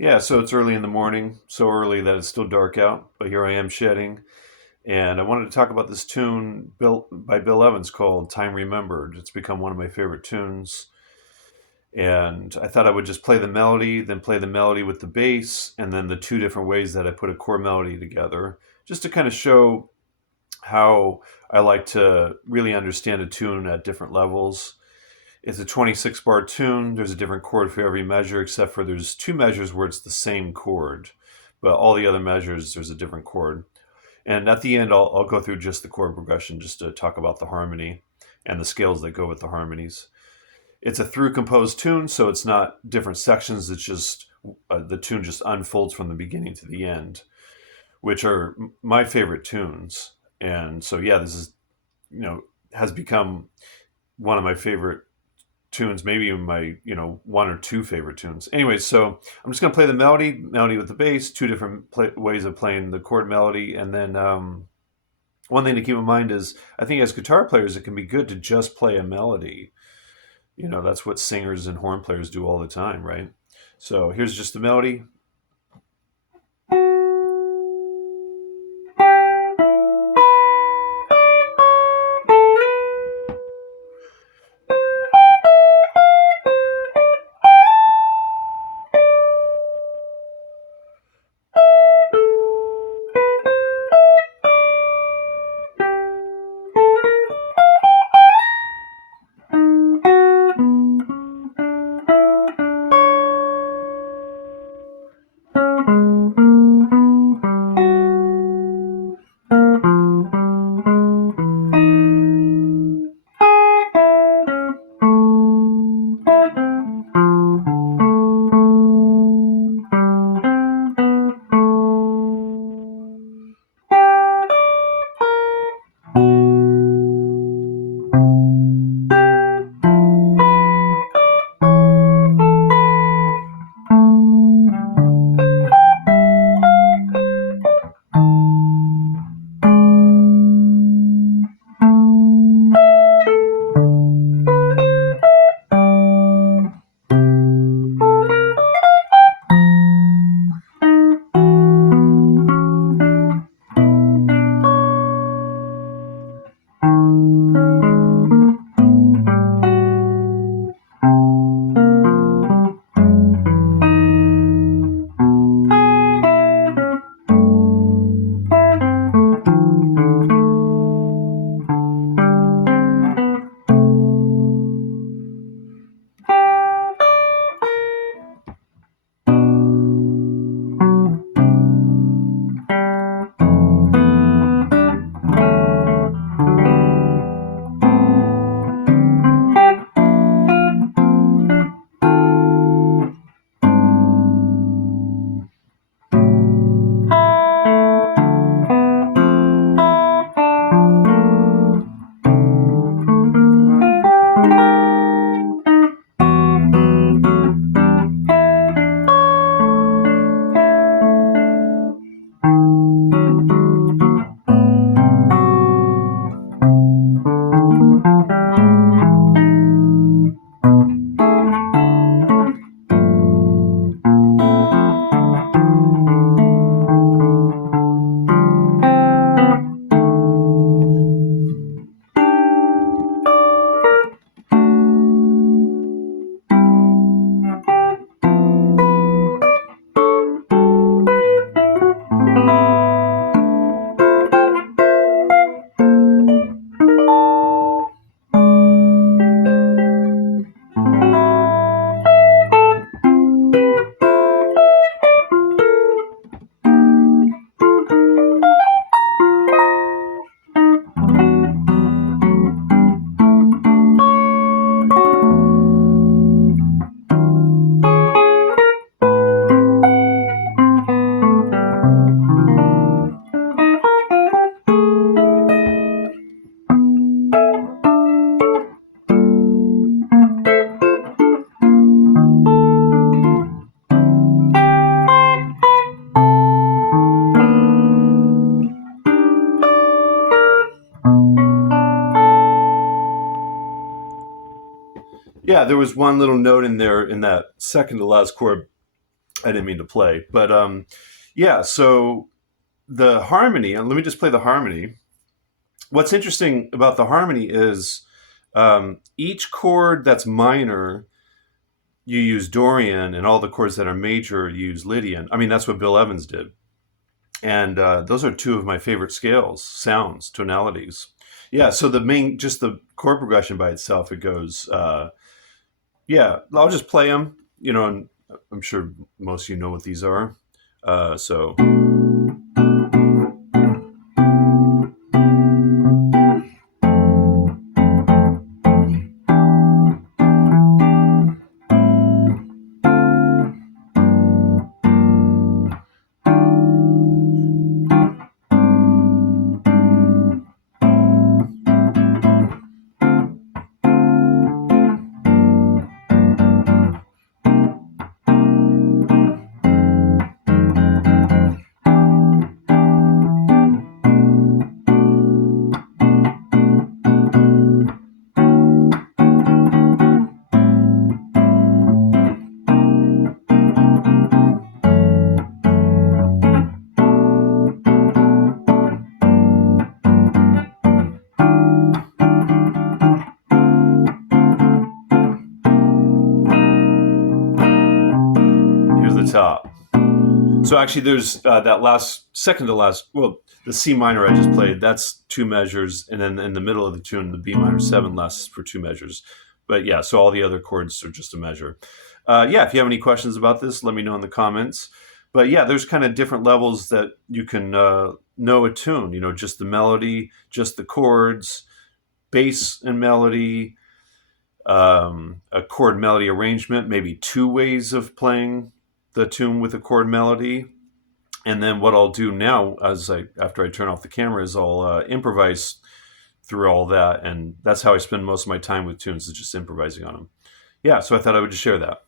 Yeah, so it's early in the morning, so early that it's still dark out, but here I am shedding. And I wanted to talk about this tune built by Bill Evans called Time Remembered. It's become one of my favorite tunes. And I thought I would just play the melody, then play the melody with the bass, and then the two different ways that I put a core melody together, just to kind of show how I like to really understand a tune at different levels. It's a 26 bar tune. There's a different chord for every measure, except for there's two measures where it's the same chord. But all the other measures, there's a different chord. And at the end, I'll go through just the chord progression just to talk about the harmony and the scales that go with the harmonies. It's a through composed tune, so it's not different sections. It's just the tune just unfolds from the beginning to the end, which are my favorite tunes. And so, yeah, this is, you know, has become one of my favorite tunes, maybe even my, one or two favorite tunes. Anyway, so I'm just going to play the melody with the bass, two different ways of playing the chord melody. And then one thing to keep in mind is I think as guitar players, it can be good to just play a melody. That's what singers and horn players do all the time, right? So here's just the melody. Yeah, there was one little note in there in that second to last chord I didn't mean to play, but yeah. So the harmony, and let me just play the harmony. What's interesting about the harmony is each chord that's minor, you use Dorian, and all the chords that are major, you use Lydian. I mean, that's what Bill Evans did. And those are two of my favorite scales, sounds, tonalities. Yeah, so just the chord progression by itself, it goes, yeah, I'll just play them, and I'm sure most of you know what these are. So here's the top. So actually, there's that second to last. Well, the C minor I just played, that's two measures, and then in the middle of the tune, the B minor 7 lasts for two measures. But yeah, so all the other chords are just a measure. Yeah, if you have any questions about this, let me know in the comments. But yeah, there's kind of different levels that you can know a tune. Just the melody, just the chords, bass and melody, a chord melody arrangement, maybe two ways of playing the tune with a chord melody. And then what I'll do now, after I turn off the camera, is I'll improvise through all that, and that's how I spend most of my time with tunes, is just improvising on them. Yeah, so I thought I would just share that.